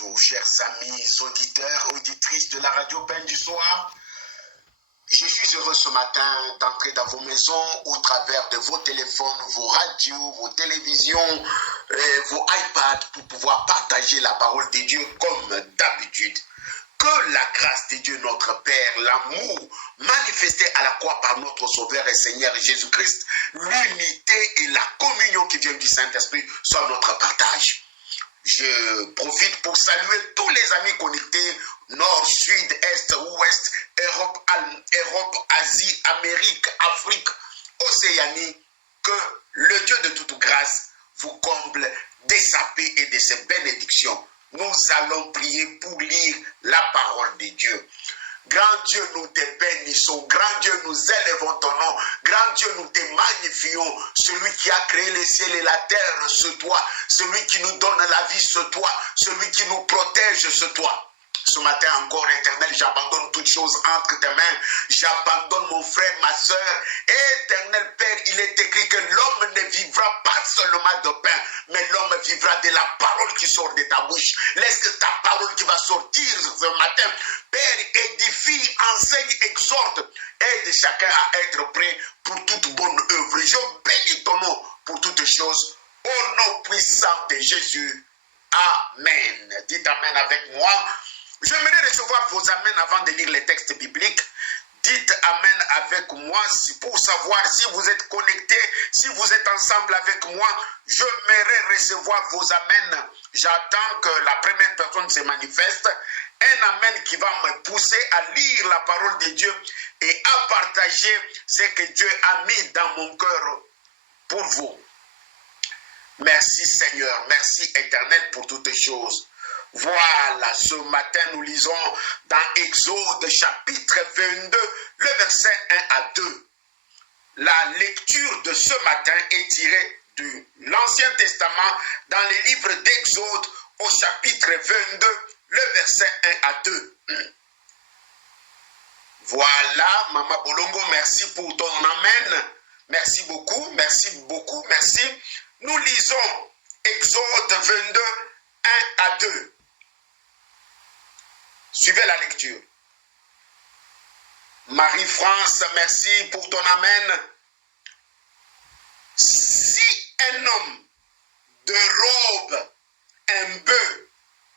Bonjour, chers amis, auditeurs, auditrices de la radio Pain du Soir. Je suis heureux ce matin d'entrer dans vos maisons au travers de vos téléphones, vos radios, vos télévisions, vos iPads pour pouvoir partager la parole de Dieu comme d'habitude. Que la grâce de Dieu notre Père, l'amour manifesté à la croix par notre Sauveur et Seigneur Jésus-Christ, l'unité et la communion qui vient du Saint-Esprit soient notre partage. Je profite pour saluer tous les amis connectés, Nord, Sud, Est, Ouest, Europe, Asie, Amérique, Afrique, Océanie. Que le Dieu de toute grâce vous comble de sa paix et de ses bénédictions. Nous allons prier pour lire la parole de Dieu. Grand Dieu, nous te bénissons. Grand Dieu, nous élevons ton nom. Grand Dieu, nous te magnifions. Celui qui a créé les ciels et la terre, c'est toi. Celui qui nous donne la vie, c'est toi. Celui qui nous protège, c'est toi. Ce matin encore, Éternel, j'abandonne toutes choses entre tes mains. J'abandonne mon frère, ma soeur. Éternel Père, il est écrit que l'homme ne vivra pas seulement de pain, mais l'homme vivra de la parole qui sort de ta bouche. Laisse que ta parole qui va sortir ce matin, Père, édifie, enseigne, exhorte. Aide chacun à être prêt pour toute bonne œuvre. Je bénis ton nom pour toutes choses. Au nom puissant de Jésus. Amen. Dites Amen avec moi. J'aimerais recevoir vos amens avant de lire les textes bibliques. Dites Amen avec moi pour savoir si vous êtes connectés, si vous êtes ensemble avec moi. J'aimerais recevoir vos amens. J'attends que la première personne se manifeste. Un amen qui va me pousser à lire la parole de Dieu et à partager ce que Dieu a mis dans mon cœur pour vous. Merci Seigneur, merci Éternel pour toutes choses. Voilà, ce matin nous lisons dans Exode chapitre 22, le verset 1 à 2. La lecture de ce matin est tirée de l'Ancien Testament dans les livres d'Exode au chapitre 22, le verset 1 à 2. Voilà, Maman Bolongo, merci pour ton amen. Merci beaucoup, merci beaucoup, merci. Nous lisons Exode 22, 1 à 2. Suivez la lecture. Marie-France, merci pour ton amen. Si un homme dérobe un bœuf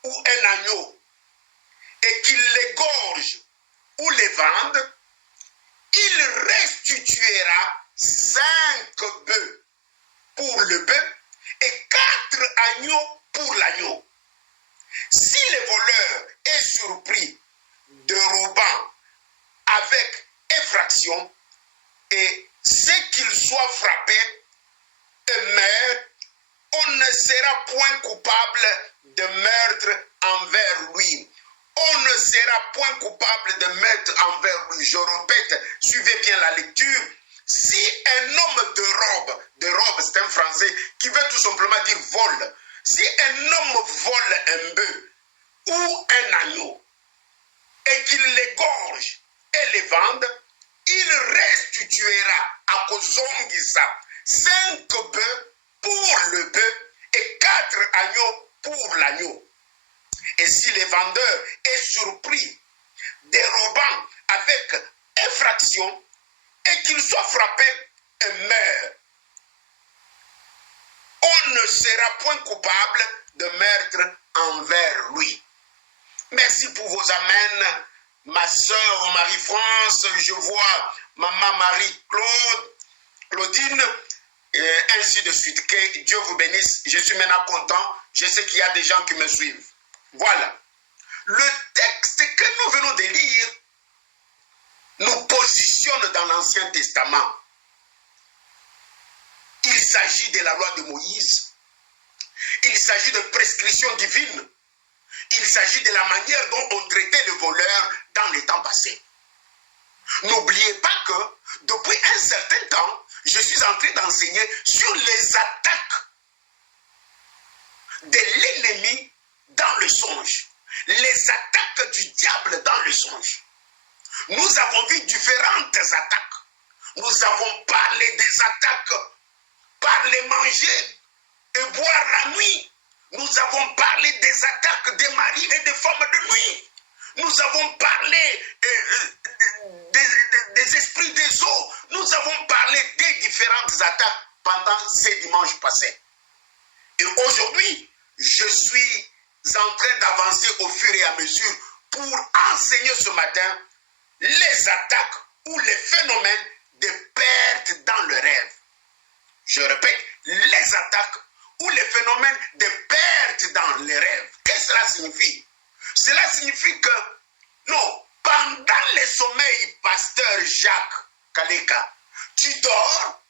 ou un agneau et qu'il l'égorge ou les vende, il restituera 5 bœufs pour le bœuf et 4 agneaux pour l'agneau. Si le voleur est surpris dérobant avec effraction et c'est qu'il soit frappé et meurt, on ne sera point coupable de meurtre envers lui. On ne sera point coupable de meurtre envers lui. Je répète, suivez bien la lecture. Si un homme dérobe, c'est un français qui veut tout simplement dire vole. Si un homme vole un bœuf ou un agneau et qu'il l'égorge et les vende, il restituera à Kozongisa 5 bœufs pour le bœuf et 4 agneaux pour l'agneau. Et si le vendeur est surpris dérobant avec effraction et qu'il soit frappé et meurt, on ne sera point coupable de meurtre envers lui. Merci pour vos amens, ma soeur Marie-France. Je vois maman Marie-Claudine, et ainsi de suite. Que Dieu vous bénisse. Je suis maintenant content. Je sais qu'il y a des gens qui me suivent. Voilà. Le texte que nous venons de lire nous positionne dans l'Ancien Testament. Il s'agit de la loi de Moïse. Il s'agit de prescriptions divines. Il s'agit de la manière dont on traitait le voleur dans les temps passés. N'oubliez pas que depuis un certain temps, je suis en train d'enseigner sur les attaques de l'ennemi dans le songe. Les attaques du diable dans le songe. Nous avons vu différentes attaques. Nous avons parlé des attaques par les manger et boire la nuit. Nous avons parlé des attaques des maris et des femmes de nuit. Nous avons parlé des esprits des eaux. Nous avons parlé des différentes attaques pendant ces dimanches passés. Et aujourd'hui, je suis en train d'avancer au fur et à mesure pour enseigner ce matin les attaques ou les phénomènes de perte dans le rêve. Je répète, les attaques ou les phénomènes de perte dans les rêves. Qu'est-ce que cela signifie? Cela signifie que, non, pendant le sommeil, pasteur Jacques Kaleka, tu dors,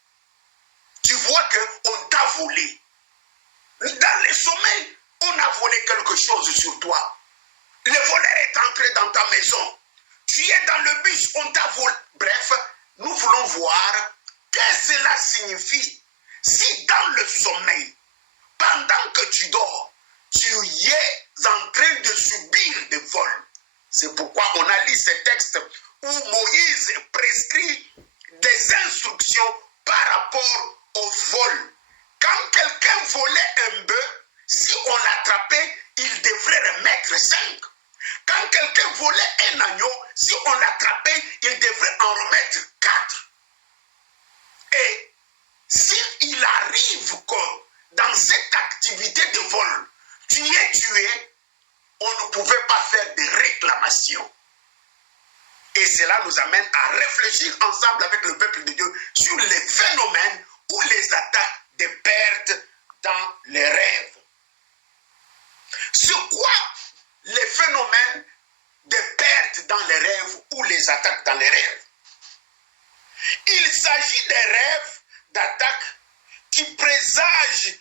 tu vois qu'on t'a volé. Dans le sommeil, on a volé quelque chose sur toi. Le voleur est entré dans ta maison. Tu es dans le bus, on t'a volé. Bref, nous voulons voir qu'est-ce que cela signifie. Si dans le sommeil, pendant que tu dors, tu es en train de subir des vols. C'est pourquoi on a lu ces textes où Moïse prescrit des instructions par rapport au vol. Quand quelqu'un volait un bœuf, si on l'attrapait, il devrait remettre 5. Quand quelqu'un volait un agneau, si on l'attrapait, il devrait en remettre 4. Et s'il arrive que dans cette activité de vol, tu es tué, on ne pouvait pas faire de réclamation. Et cela nous amène à réfléchir ensemble avec le peuple de Dieu sur les phénomènes ou les attaques de perte dans les rêves. Sur quoi les phénomènes de perte dans les rêves ou les attaques dans les rêves? Il s'agit des rêves d'attaques qui présagent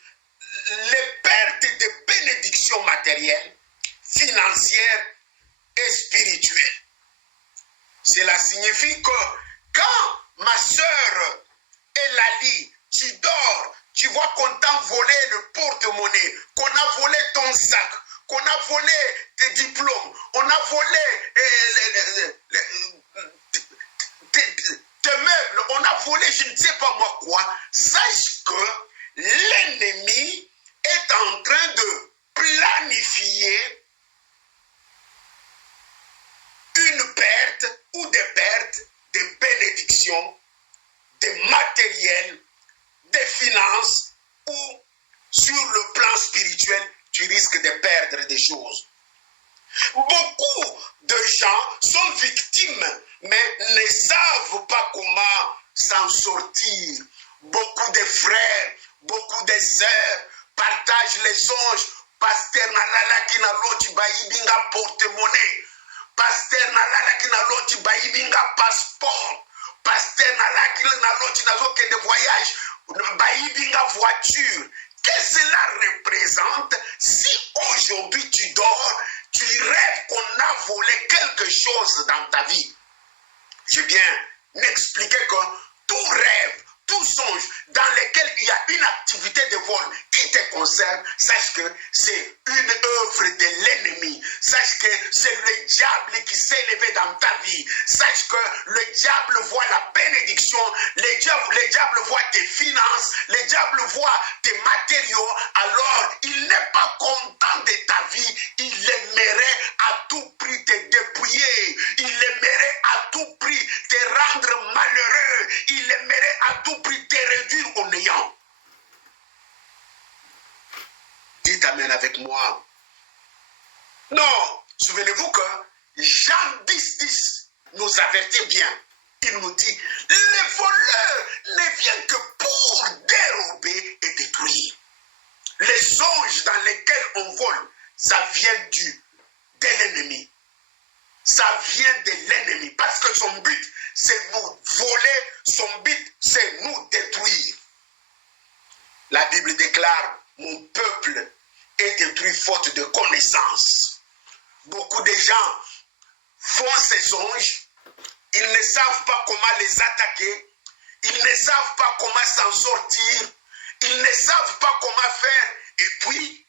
les pertes de bénédictions matérielles, financières et spirituelles. Cela signifie que quand ma sœur Elali, tu dors, tu vois qu'on t'a volé le porte-monnaie, qu'on a volé ton sac, qu'on a volé tes diplômes, on a volé tes meubles, on a volé je ne sais pas moi quoi, sache que l'ennemi est en train de planifier une perte ou des pertes de bénédictions, des matériels, des finances ou sur le plan spirituel, tu risques de perdre des choses. Beaucoup de gens sont victimes, mais ne savent pas comment s'en sortir. Beaucoup de frères, beaucoup de sœurs partagent les songes. Pasteur Nalala qui n'a l'autre baïbinga porte-monnaie. Pasteur Nalala qui n'a l'autre baïbinga passeport. Pasteur Nalala qui n'a l'autre n'a de voyage. Baïbinga voiture. Qu'est-ce que cela représente si aujourd'hui tu dors, tu rêves qu'on a volé quelque chose dans ta vie? Je viens m'expliquer que tout rêve, tout songe dans lequel il y a une activité de vol qui te concerne, sache que c'est une œuvre de l'ennemi. Sache que c'est le diable qui s'est élevé dans ta vie. Sache que le diable voit la bénédiction, le diable voit tes finances, le diable voit tes matériaux. Alors, il n'est pas content de ta vie. Il aimerait à tout prix te dépouiller. Il aimerait à tout prix te rendre malheureux. Il aimerait à tout prix te réduire au néant. Dites amen avec moi. Non, souvenez-vous que Jean 10 nous avertit bien. Il nous dit, les voleurs ne viennent que pour dérober et détruire. Les songes dans lesquels on vole, ça vient de l'ennemi. Ça vient de l'ennemi. Parce que son but, c'est nous voler. Son but, c'est nous détruire. La Bible déclare, mon peuple est détruit faute de connaissance. Beaucoup de gens font ces songes. Ils ne savent pas comment les attaquer. Ils ne savent pas comment s'en sortir. Ils ne savent pas comment faire. Et puis,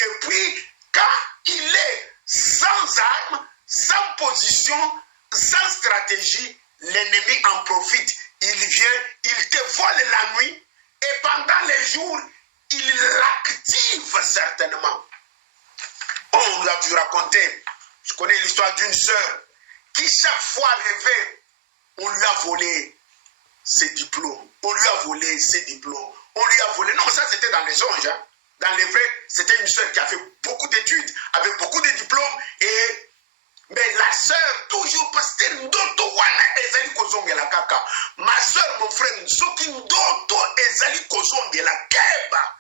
quand il est sans armes, sans position, sans stratégie, l'ennemi en profite. Il vient, il te vole la nuit et pendant les jours, il l'active certainement. dois vous raconter. Je connais l'histoire d'une sœur qui chaque fois rêvait, on lui a volé ses diplômes. On lui a volé ses diplômes. On lui a volé. Non, ça c'était dans les songes. Hein. Dans les faits, c'était une sœur qui a fait beaucoup d'études, avec beaucoup de diplômes. Mais la sœur, toujours, parce que ndoto wana ezali kozongela kaka. Ma sœur, mon frère, soki ndoto ezali kozongela keba.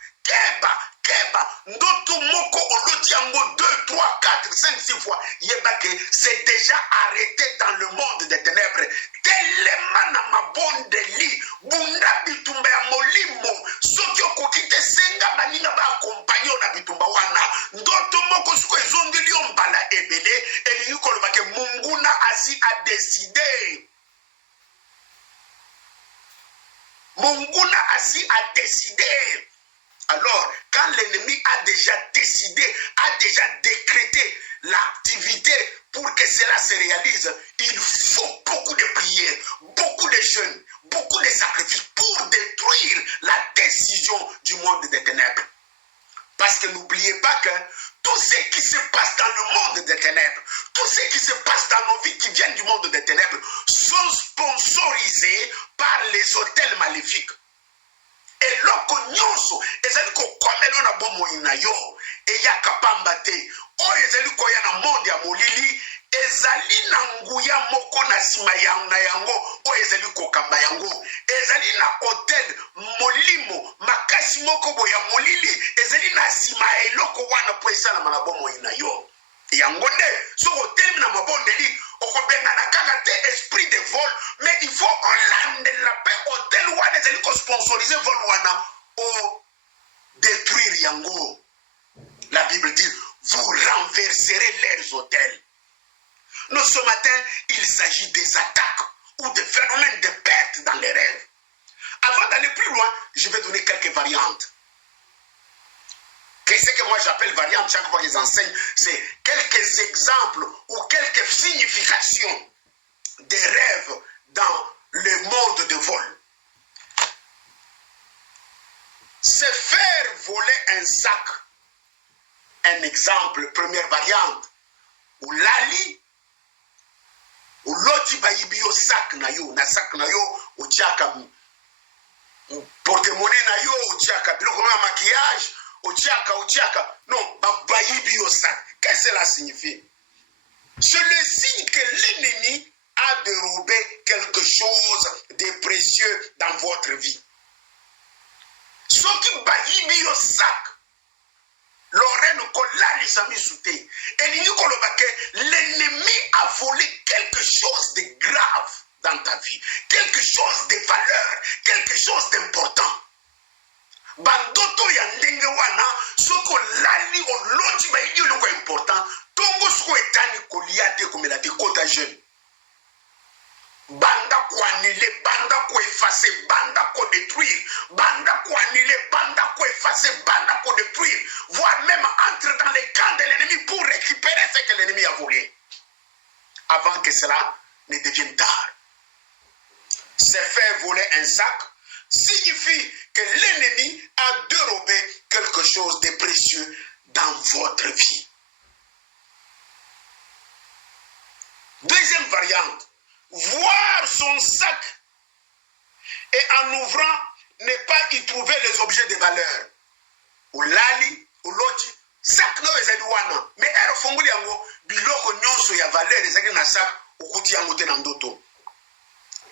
Ndoto moko oloti yango 2, 3, 4, 5, 6 fois. Yebake, c'est déjà arrêté dans le monde des ténèbres. Telema na mabonde li, bunda bitumba ya molimo. Soki okokite senga baninga ba accompagner na bitumba wana. Ndoto moko suko ezongeli ombala ebele. Elingi kolobake munguna asi a décidé. Munguna asi a décidé. Alors, quand l'ennemi a déjà décidé, a déjà décrété l'activité pour que cela se réalise, il faut beaucoup de prières, beaucoup de jeûnes, beaucoup de sacrifices pour détruire la décision du monde des ténèbres. Parce que n'oubliez pas que tout ce qui se passe dans le monde des ténèbres, tout ce qui se passe dans nos vies qui viennent du monde des ténèbres, sont sponsorisés par les hôtels maléfiques. Eloko nyonso ezali kokomela na bomoi na yo eyaka pamba te oyo ezali koya na monde ya molili ezali na nguya moko na nsima na yango oyo ezali kokamba yango ezali na hotel molimo makasi moko boya molili ezali na nsima ya eloko wana po esalama na bomoi na yo yango nde soki otelemi na mabondeli okobengana kaka te esprit de vol mais il faut olandela mpe hotel wana ezali kosponsorize vol wana o détruire yango. La Bible dit vous renverserez leurs hôtels. Non, ce matin il s'agit des attaques ou des phénomènes de perte dans les rêves. Avant d'aller plus loin, je vais donner quelques variantes. Qu'est-ce que moi j'appelle variante chaque fois que j'enseigne, c'est quelques exemples ou quelques significations des rêves dans le monde de vol. Se faire voler un sac, un exemple, première variante, ou lali, ou loti bayibi yo sac na yo, ou tchaka porte-monnaie na yo, ou tchaka biloko na maquillage, Otiaka, non, bayibi yo sac. Qu'est-ce que cela signifie? C'est le signe que l'ennemi a dérobé quelque chose de précieux dans votre vie. Ce qui bayibi yo sac, l'oreille kolali sami soute. Et l'ennemi a volé quelque chose de grave dans ta vie, quelque chose de valeur, quelque chose d'important. Bandoto ya ndenge wana soko lali oloti ba idi loko important tongo soko etani koliate komela te kota jeune banda ko annuler banda ko effacer banda ko détruire banda ko annuler banda ko effacer banda ko détruire voire même entrer dans les camps de l'ennemi pour récupérer ce que l'ennemi a volé avant que cela ne devienne tard. Se faire voler un sac signifie que l'ennemi a dérobé quelque chose de précieux dans votre vie. Deuxième variante, voir son sac et en ouvrant ne pas y trouver les objets de valeur. Ou lali, ou loti, sac no ezali wana, mais ero fongoli yango biloko nyonso ya valeur ezali na sac okuti yango te na ndoto.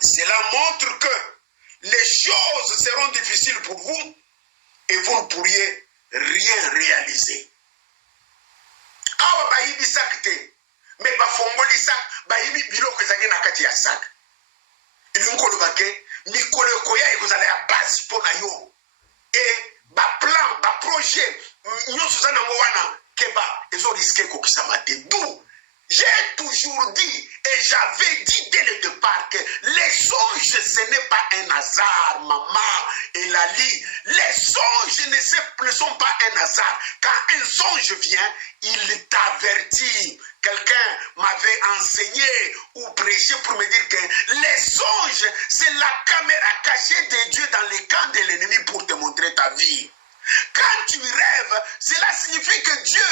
Cela montre que les choses seront difficiles pour vous et vous ne pourriez rien réaliser. Awa bayibi sac te, mais bafongoli sac, bayibi biloko ezali na kati ya sac. Ilunkoloba ke mikolo koya ekozala ya basi mpo na yo. Et ba plan, ba projet, nyonso za nango wana keba ezo risque kokisama te. D'où j'ai toujours dit, et j'avais dit dès le départ, que les songes, ce n'est pas un hasard, maman et Lali. Les songes ne sont pas un hasard. Quand un songe vient, il t'avertit. Quelqu'un m'avait enseigné ou prêché pour me dire que les songes, c'est la caméra cachée de Dieu dans les camps de l'ennemi pour te montrer ta vie. Quand tu rêves, cela signifie que Dieu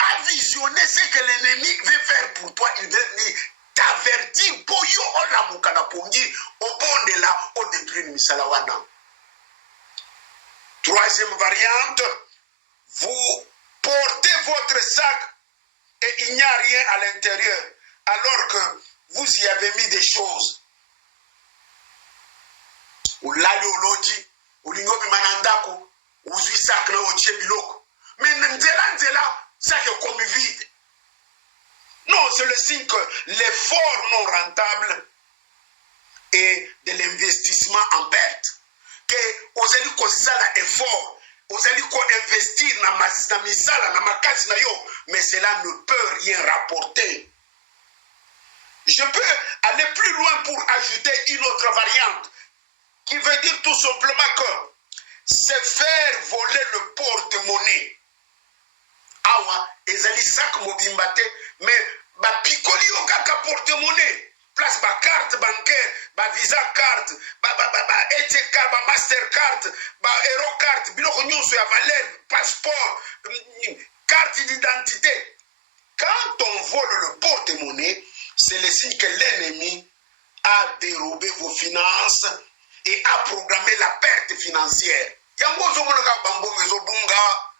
a visionné visionner ce que l'ennemi veut faire pour toi. Il veut venir t'avertir. Pour yo, on l'a moukana pongi. Au bon de là, on détruit le misalawana. Troisième variante, vous portez votre sac et il n'y a rien à l'intérieur, alors que vous y avez mis des choses. Ulali oloti, ulingobi manandako, uzui sac na otie biloko. Mais nzela, sac est comme vide. Non, c'est le signe que l'effort non rentable est de l'investissement en perte. Que vous allez faire l'effort, vous allez investir dans ma misala, dans ma case, mais cela ne peut rien rapporter. Je peux aller plus loin pour ajouter une autre variante qui veut dire tout simplement que c'est faire voler le porte-monnaie. Awa, ezali sac mobimbate, mais ba picoli au kaka porte-monnaie. Place ba carte bancaire, ba visa carte, ba ETK, ba Mastercard, ba Eurocard, biloko nyonso ya valeur, passeport, carte d'identité. Quand on vole le porte-monnaie, c'est le signe que l'ennemi a dérobé vos finances et a programmé la perte financière. Yango zomonoka bango mezo bunga.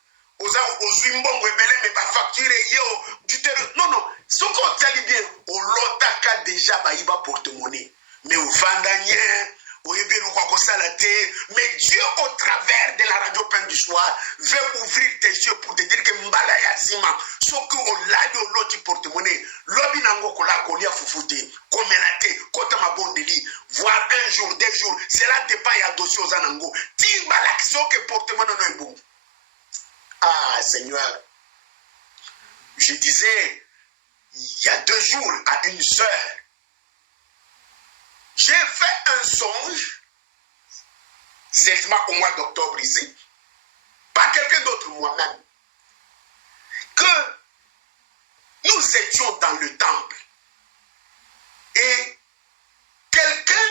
Non, ce qu'on t'a dit bien, on l'a déjà baïba porte-monnaie. Mais au Fandanier, mais Dieu, au travers de la radio Pain du Soir, veut ouvrir tes yeux pour te dire que Mbala Yassima, ce qu'on l'a dit au lot porte-monnaie, l'obi nango kola kolia fufute, komelate, kota mabondeli, voir un jour, 2 jours, cela dépend ya dossier aux anango. Timbala qui sont que porte-monnaie non est bon. Ah, Seigneur, je disais, il y a 2 jours à une sœur, j'ai fait un songe, seulement au mois d'octobre ici, pas quelqu'un d'autre, moi-même, que nous étions dans le temple et quelqu'un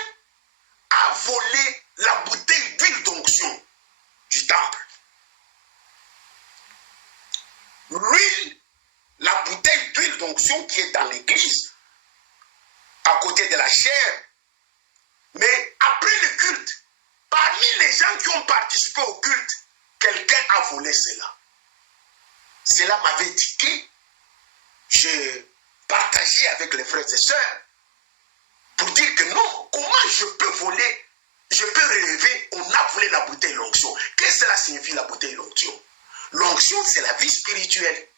a volé la bouteille d'huile d'onction du temple. L'huile, la bouteille d'huile d'onction qui est dans l'église, à côté de la chair. Mais après le culte, parmi les gens qui ont participé au culte, quelqu'un a volé cela. Cela m'avait tiqué. Je partageais avec les frères et sœurs pour dire que non, comment je peux voler, je peux rêver, on a volé la bouteille d'onction. Qu'est-ce que cela signifie la bouteille d'onction? L'onction, c'est la vie spirituelle.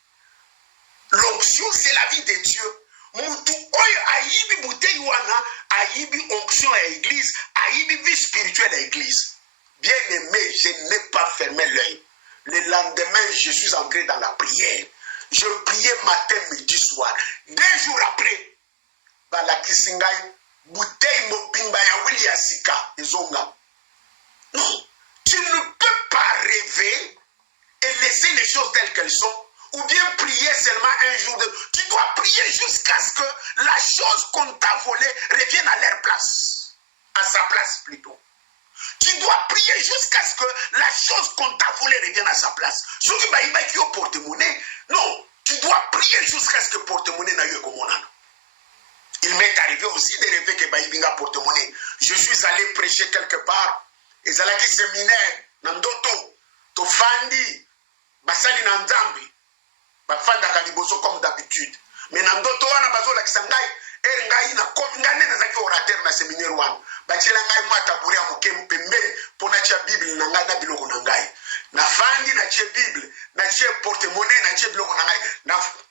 L'onction, c'est la vie de Dieu. Moutou oyo ayibi bouteille wana, ayibi onction à l'église, ayibi vie spirituelle à l'église. Bien aimé, je n'ai pas fermé l'œil. Le lendemain, je suis entré dans la prière. Je priais matin, midi, soir. 2 jours après, balakisingai, bouteille mopimba ya wili ya sika, ezonga. Non, tu ne peux pas rêver et laisser les choses telles qu'elles sont, ou bien prier seulement un jour. Tu dois prier jusqu'à ce que la chose qu'on t'a volée revienne à leur place, à sa place plutôt. Tu dois prier jusqu'à ce que la chose qu'on t'a volée revienne à sa place. Ce qui m'a dit au porte-monnaie, non, tu dois prier jusqu'à ce que porte-monnaie n'a eu comme on a. Il m'est arrivé aussi de rêver que Baïbinga porte-monnaie. Je suis allé prêcher quelque part, et ça l'a dit séminaire, Nandoto, Tofandi, Basali Nanzambi, Bafanda Kaliboso comme d'habitude. Mais Nandoto, on a besoin de Sangai, et Ngai na Komingane na zaki orateur na séminaire wan. Bachela Ngai moi tabouria mokem pembe, pour na tia Bible na Ngai na biloko na Ngai. Na Fandi na tia Bible, na tia porte-monnaie na tia biloko na Ngai.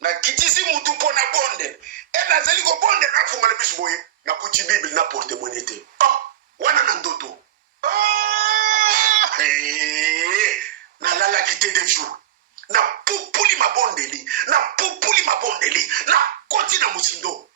Na kitisi mutu pona bonde. Et na zali ko bonde na fungala bisboye, na kuti Bible na porte-monnaie te. Oh, wana Nandoto. Na lala kité des jours. Na pupuli mabondeli, na pupuli mabondeli, na koti na musindo.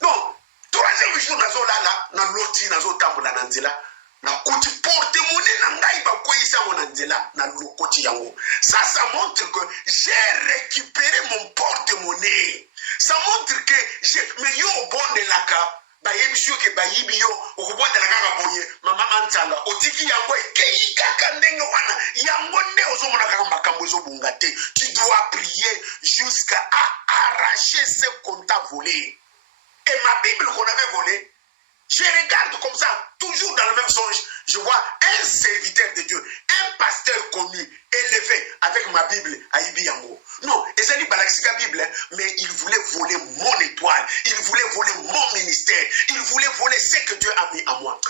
Non, 3e jour nazo lala, na loti nazo tambola na nzela, na koti porte-monnaie na ngai ba koyisa mo na nzela, na lokoti yango. Ça montre que j'ai récupéré mon porte-monnaie. Ça montre que mais yo bonde laka. Bayebi sio ke bayibi yo okubonda la kaka boye mama mantanga otiki yango ekei kaka ndenge wana yango nde ozomona kaka makambo ezobunga te. Tu dois prier jusqu'à arracher ce qu'on t'a volé. Et ma Bible qu'on avait volée, je regarde comme ça, toujours dans le même songe, je vois un serviteur de Dieu, un pasteur connu, élevé avec ma Bible à Ibiyango. Non, et c'est la Bible, mais il voulait voler mon étoile, il voulait voler mon ministère, il voulait voler ce que Dieu a mis à moi.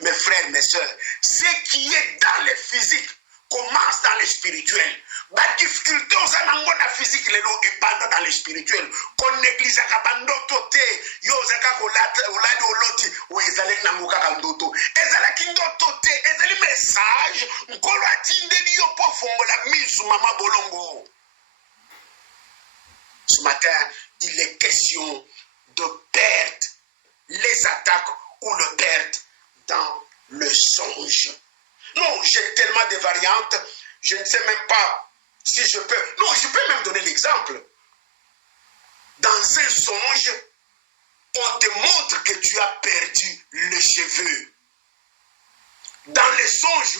Mes frères, mes soeurs, ce qui est dans le physique commence dans le spirituel. La difficulté aux anangos na physique lelo epanda dans le spirituel. Qu'on néglige à kabandoto te, yo zaka kolata oladi oloti ou ezale nangoka kandoto. Ezala kindoto te, ezali message nkolo atinde yo po fongo la mise mama bolongo. Ce matin, il est question de perdre les attaques ou le perdre dans le songe. Non, j'ai tellement de variantes, je ne sais même pas si je peux. Non, je peux même donner l'exemple. Dans un songe, on te montre que tu as perdu les cheveux. Dans les songes,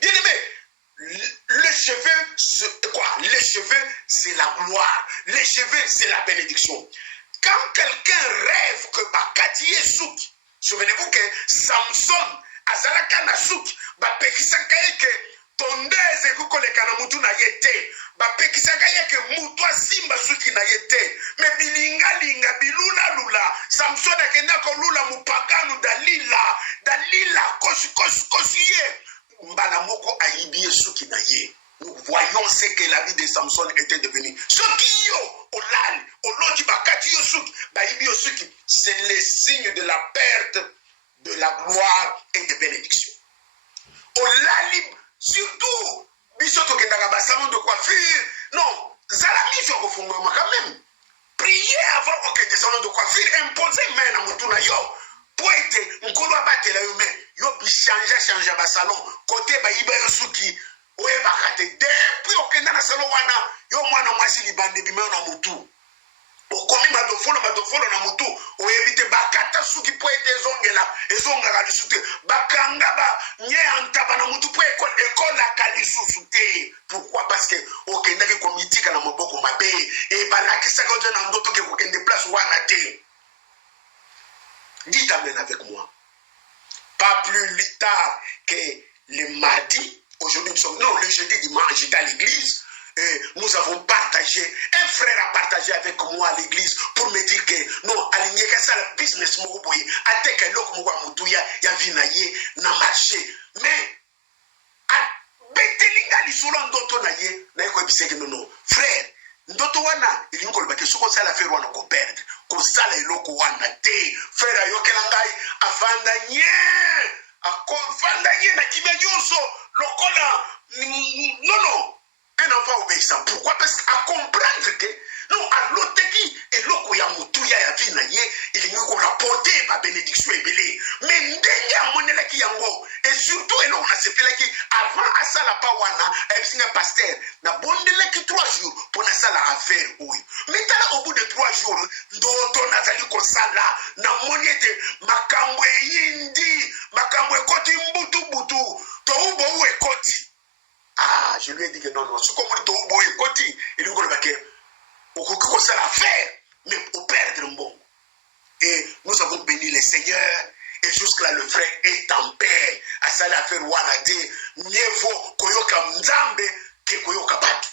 bien aimé, les cheveux, c'est la gloire. Les cheveux, c'est la bénédiction. Quand quelqu'un rêve que Bakati est souk, souvenez-vous que Samson, Azalaka Nasouk, Bapekisaka que tondeze kukoleka na mutu na yete, Bapekisaka que mutwa simba suki na yete, me bilinga linga bilula lula, Samson akenda ko lula mupakanu dalila kosuye, mbala moko ayibiye suki na ye. Nous voyons ce que la vie de Samson était devenue. Ce qui yo, olal, oloti bakati yo suki, bayibi yo suki, c'est le signe de la perte de la gloire et de bénédiction. Olali, surtout, bisoto kendaka ba salon de coiffure, non, zalami sur le fond quand même. Priez avant que des salons de coiffure, imposez main na mutuna yo. Pour être, nkolo abate la yume, yo bi changer ba salon, côté bayiba yo suki. Oye bakate depuis okenda na salon wana yo mwana mwasi libande bimeo na mutu okomi madofolo na mutu oyebite bakata suki po ete ezongaka lisusu te bakanga ba nye antaba na mutu po ekolaka lisusu te. Pourquoi? Parce que okendaki komitika na maboko mabe e balakisaka ozo na ndoto ke kokende place wana te. Dites amen avec moi. Pas plus tard que le mardi. Aujourd'hui, nous sommes, non, le jeudi, dimanche, j'étais à l'église. Nous avons partagé, un frère a partagé avec moi à l'église pour me dire que non, aligné que ça le business moko boye, ate que l'ok moko mutuya ya vinaye na marché. Mais à betelinga lisolo ndoto na ye, na yeko ebiseke non, frère, ndoto wana ilingo lebake soko sala faire wana ko perdre, ko sala eloko wana te. Frère ayokela ngai afanda nye, afanda nye na kimenyoso. Non, un enfant obéissant. Pourquoi? Parce qu'à comprendre que, non, à l'autre qui est l'autre qui a moutuya ya vie na ye, il est qu'on a porté ma bénédiction et belé. Mais n'dengue à monela qui yango. Et surtout, et non, on a se fait qui avant à ça la pawana, elle un pasteur, n'a bondela qui 3 jours pour na ça la affaire, oui. Mais au bout de 3 jours, d'autres n'a zali ko sala, na moniete, makambwe yindi, makambwe koti mbutu. Ah, je lui ai dit que non, ce qu'on dit, Koti, il lui a dit que ça la faire, mais au perdre un bon. Et nous avons béni le Seigneur, et jusque-là, le frère est en paix. À ça, la faire Wanade, mieux vaut Koyoka Mzambe que Koyoka Batu.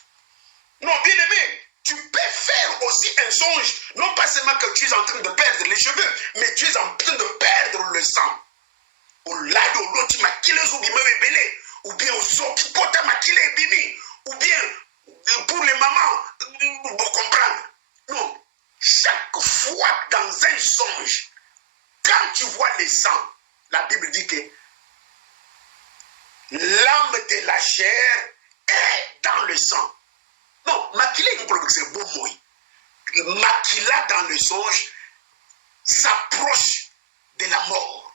Non, bien aimé, tu peux faire aussi un songe, non pas seulement que tu es en train de perdre les cheveux, mais tu es en train de perdre le sang. Ou bien au soki pota makile bimi, ou bien pour les mamans, pour comprendre. Non, chaque fois dans un songe, quand tu vois le sang, la Bible dit que l'âme de la chair est dans le sang. Non, makile, c'est beau mot. Makila dans le songe s'approche de la mort.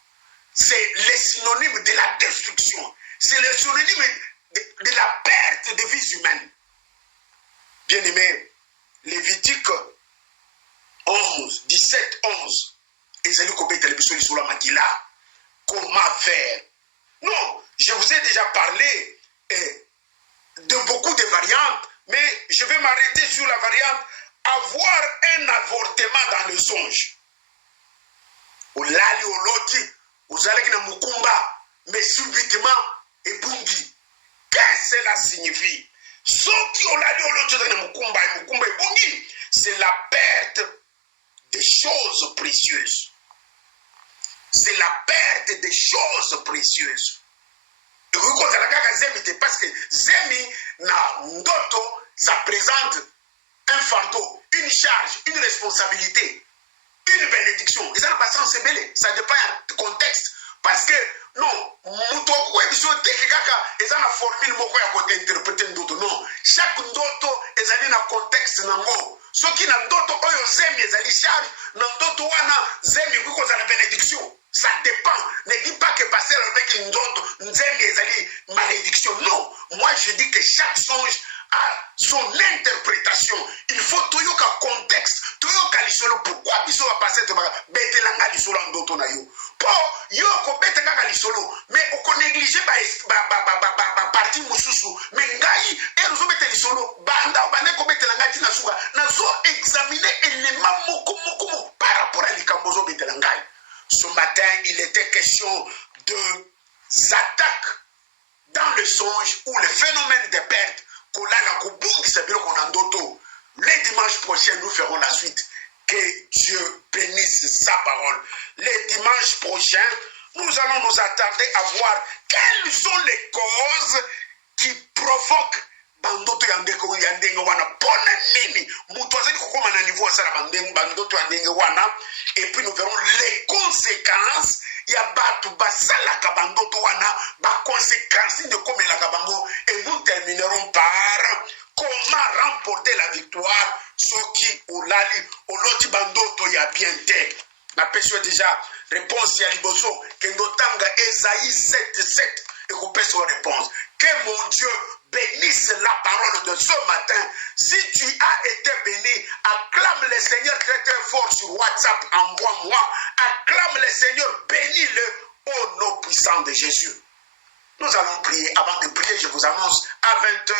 C'est le synonyme de la destruction. C'est le synonyme de la perte de vies humaines. Bien-aimé, Lévitique 11, 17, 11. ezali kobetela biso lisolo makila. Comment faire? Non, je vous ai déjà parlé de beaucoup de variantes, mais je vais m'arrêter sur la variante avoir un avortement dans le songe. Olali oloti, ozalaki na mukumba, mais subitement ebungi. Qu'est-ce que cela signifie? Soki olali oloti ozalaki na mukumba et mukumba ebungi, c'est la perte des choses précieuses. C'est la perte des choses précieuses. Parce que Zemi na ndoto, ça présente un fardeau, une charge, une responsabilité, une bénédiction. Et ça n'a pas sens, ça dépend du contexte. Parce que, non, interpréter ndoto. Non, chaque ndoto est dans un contexte. Ce qui na ndoto, oyo Zemi ezali charge, na ndoto wana Zemi kuko za la bénédiction. Ça dépend. Ne dis pas que passer avec une autre, une malédiction. Non. Moi, je dis que chaque songe a son interprétation. Il faut tout un contexte. Tout un lisolo. Pourquoi biso va passer de betelanga lisolo en d'autres na yo? Pour yo ko betelanga lisolo, mais on ko négliger ba partie mususu. Mais ngai et nous betel lisolo. Banda bane ko betelanga tina suka. Na zo examiner élément moko par rapport à likambozo betelanga. Ce matin, il était question de attaques dans le songe ou le phénomène de perte. Le dimanche prochain, nous ferons la suite. Que Dieu bénisse sa parole. Le dimanche prochain, nous allons nous attarder à voir quelles sont les causes qui provoquent bandoto yandeko yandenge wana pona nini mutu azali kokoma na niveau asala bandoto yandenge wana, et puis nous verrons les conséquences ya batu basalaka bandoto wana, ba conséquences de komelaka bango, et nous terminerons par comment remporter la victoire soki olali oloti bandoto ya bien te. Na peso déjà réponse ya liboso kendo tanga Esaïe 7:7 et qu'on peut son réponse. Que mon Dieu bénisse la parole de ce matin. Si tu as été béni, acclame le Seigneur très très fort sur WhatsApp, envoie-moi. Acclame le Seigneur, bénis-le au nom puissant de Jésus. Nous allons prier. Avant de prier, je vous annonce à 20h,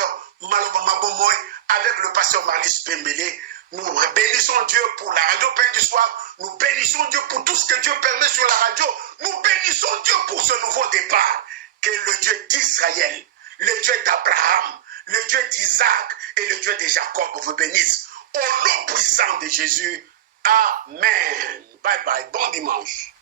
avec le pasteur Marlis Pembele. Nous bénissons Dieu pour la radio Pain du Soir. Nous bénissons Dieu pour tout ce que Dieu permet sur la radio. Nous bénissons Dieu pour ce nouveau départ. Que le Dieu d'Israël, le Dieu d'Abraham, le Dieu d'Isaac et le Dieu de Jacob vous bénissent. Au nom puissant de Jésus. Amen. Bye bye. Bon dimanche.